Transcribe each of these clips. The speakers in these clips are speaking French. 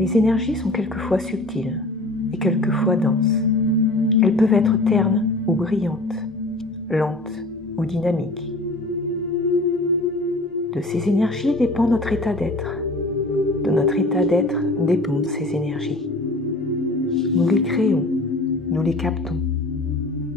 Les énergies sont quelquefois subtiles et quelquefois denses. Elles peuvent être ternes ou brillantes, lentes ou dynamiques. De ces énergies dépend notre état d'être. De notre état d'être dépendent ces énergies. Nous les créons, nous les captons,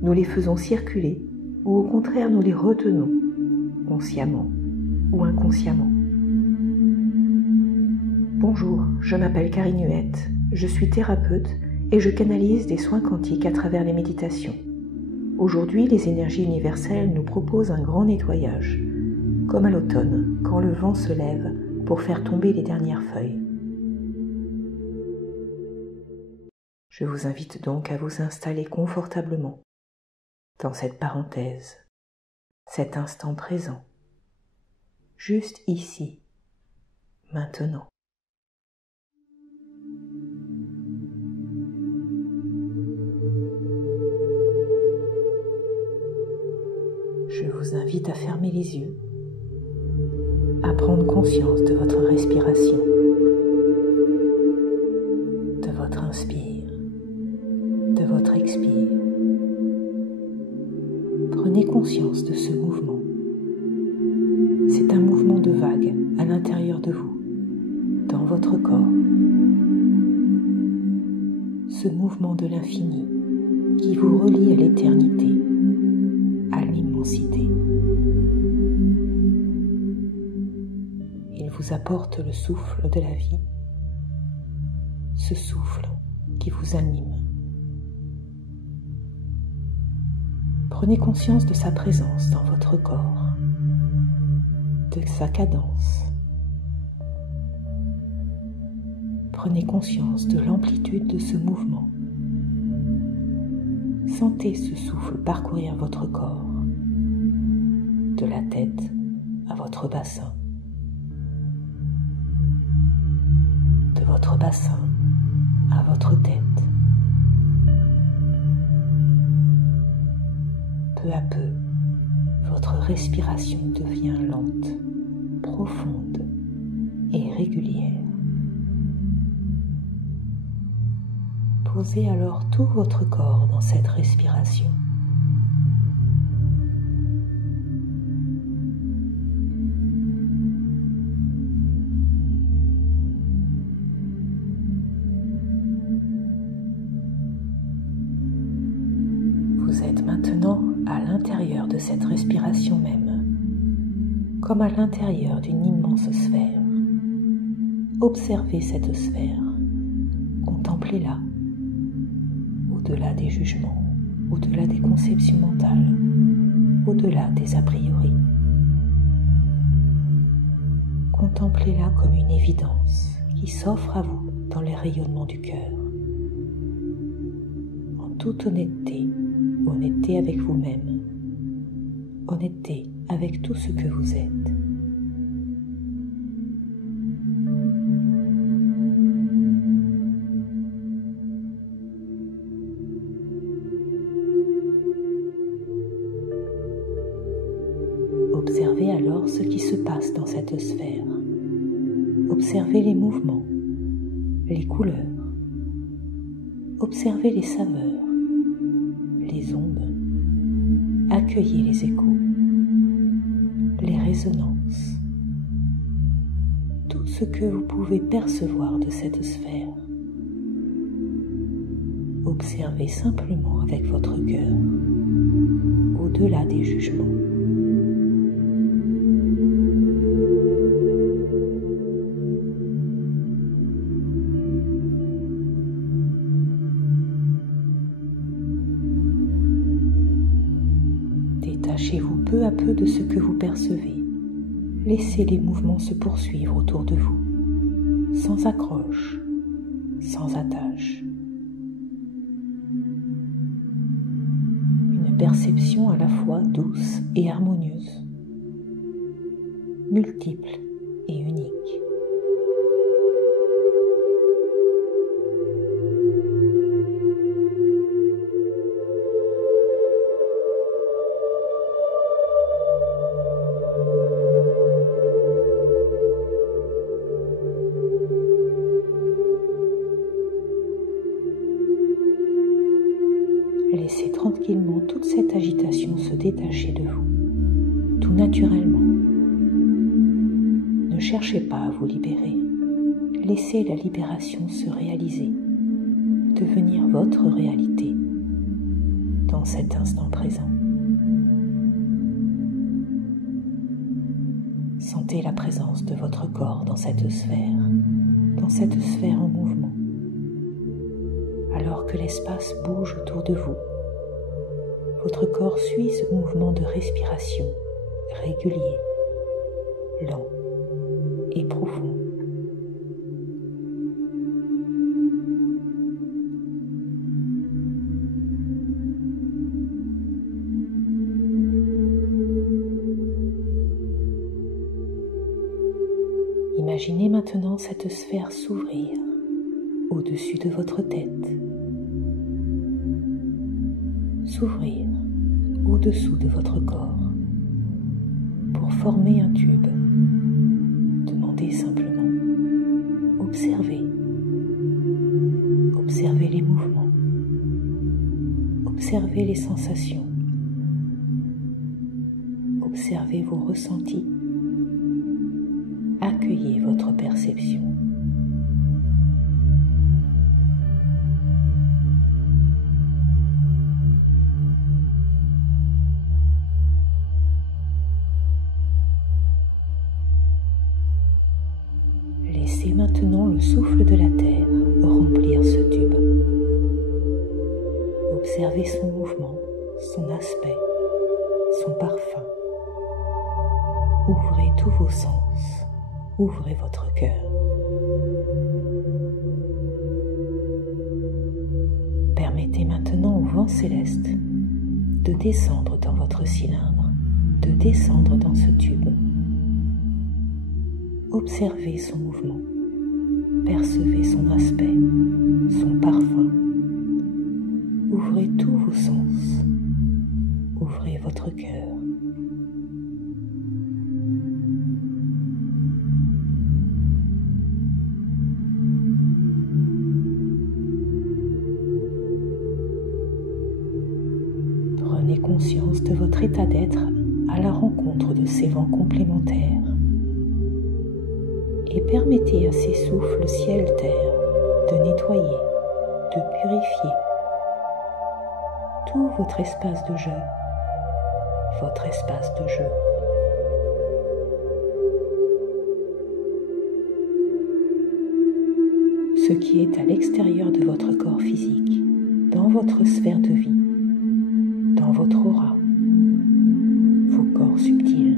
nous les faisons circuler ou au contraire nous les retenons, consciemment ou inconsciemment. Bonjour, je m'appelle Karine Huette, je suis thérapeute et je canalise des soins quantiques à travers les méditations. Aujourd'hui, les énergies universelles nous proposent un grand nettoyage, comme à l'automne, quand le vent se lève pour faire tomber les dernières feuilles. Je vous invite donc à vous installer confortablement dans cette parenthèse, cet instant présent, juste ici, maintenant. Je vous invite à fermer les yeux, à prendre conscience de votre respiration, de votre inspire, de votre expire. Prenez conscience de ce mouvement. C'est un mouvement de vague à l'intérieur de vous, dans votre corps. Ce mouvement de l'infini qui vous relie à l'éternité, à l'immensité. Il vous apporte le souffle de la vie, ce souffle qui vous anime. Prenez conscience de sa présence dans votre corps, de sa cadence. Prenez conscience de l'amplitude de ce mouvement. Sentez ce souffle parcourir votre corps, de la tête à votre bassin, de votre bassin à votre tête. Peu à peu, votre respiration devient lente, profonde et régulière. Posez alors tout votre corps dans cette respiration. Vous êtes maintenant à l'intérieur de cette respiration même, comme à l'intérieur d'une immense sphère. Observez cette sphère, contemplez-la, au-delà des jugements, au-delà des conceptions mentales, au-delà des a priori. Contemplez-la comme une évidence qui s'offre à vous dans les rayonnements du cœur. En toute honnêteté, honnêteté avec vous-même, honnêteté avec tout ce que vous êtes. Observez alors ce qui se passe dans cette sphère. Observez les mouvements, les couleurs. Observez les saveurs, les ondes. Accueillez les échos, les résonances. Tout ce que vous pouvez percevoir de cette sphère. Observez simplement avec votre cœur, au-delà des jugements. Détachez-vous peu à peu de ce que vous percevez. Laissez les mouvements se poursuivre autour de vous, sans accroche, sans attache. Une perception à la fois douce et harmonieuse, multiple et unique. toute cette agitation se détacher de vous, tout naturellement. Ne cherchez pas à vous libérer. Laissez la libération se réaliser, devenir votre réalité dans cet instant présent. Sentez la présence de votre corps dans cette sphère en mouvement, alors que l'espace bouge autour de vous. Votre corps suit ce mouvement de respiration régulier, lent et profond. Imaginez maintenant cette sphère s'ouvrir au-dessus de votre tête, s'ouvrir au-dessous de votre corps pour former un tube. Demandez simplement, observez les mouvements, observez les sensations, observez vos ressentis. Accueillez votre perception. Laissez maintenant le souffle de la terre remplir ce tube. Observez son mouvement, son aspect, son parfum. Ouvrez tous vos sens. Ouvrez votre cœur. Permettez maintenant au vent céleste de descendre dans votre cylindre, de descendre dans ce tube. Observez son mouvement, percevez son aspect, son parfum. Ouvrez tous vos sens, ouvrez votre cœur. Prenez conscience de votre état d'être à la rencontre de ces vents complémentaires et permettez à ces souffles ciel-terre de nettoyer, de purifier tout votre espace de jeu, votre espace de jeu. Ce qui est à l'extérieur de votre corps physique, dans votre sphère de vie, dans votre aura, vos corps subtils.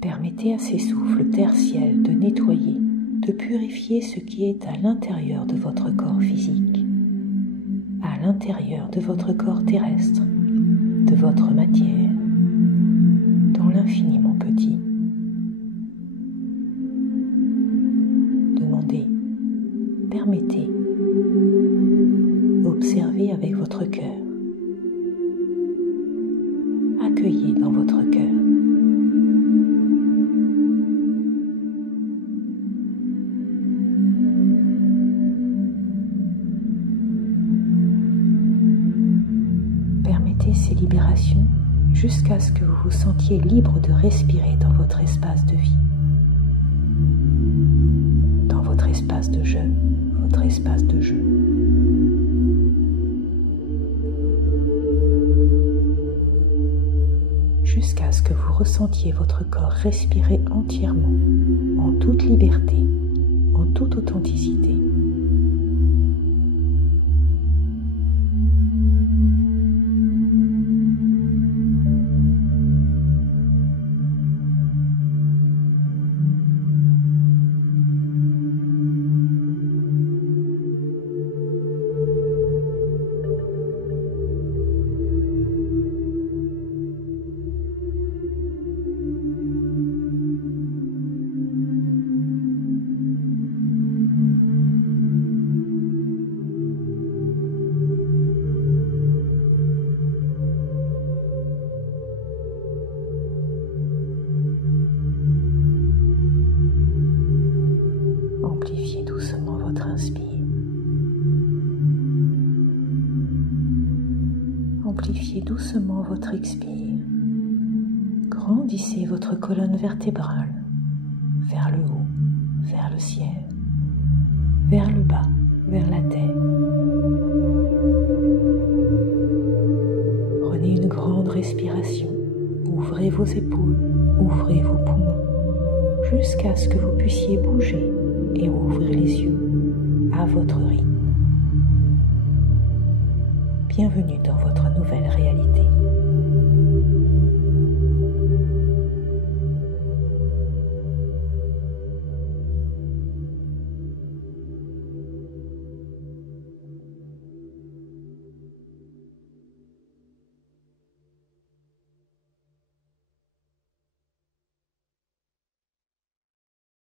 Permettez à ces souffles terre-ciel de nettoyer, de purifier ce qui est à l'intérieur de votre corps physique, à l'intérieur de votre corps terrestre, de votre matière, dans l'infiniment petit. Demandez, permettez, observez avec votre cœur, accueillez dans votre cœur. Ces libérations jusqu'à ce que vous vous sentiez libre de respirer dans votre espace de vie, dans votre espace de jeu, votre espace de jeu. Jusqu'à ce que vous ressentiez votre corps respirer entièrement, en toute liberté, en toute authenticité. relâchez doucement votre expire. Grandissez votre colonne vertébrale vers le haut, vers le ciel, vers le bas, vers la terre. Prenez une grande respiration. Ouvrez vos épaules, ouvrez vos poumons, jusqu'à ce que vous puissiez bouger et ouvrir les yeux à votre rythme. Bienvenue dans votre nouvelle réalité.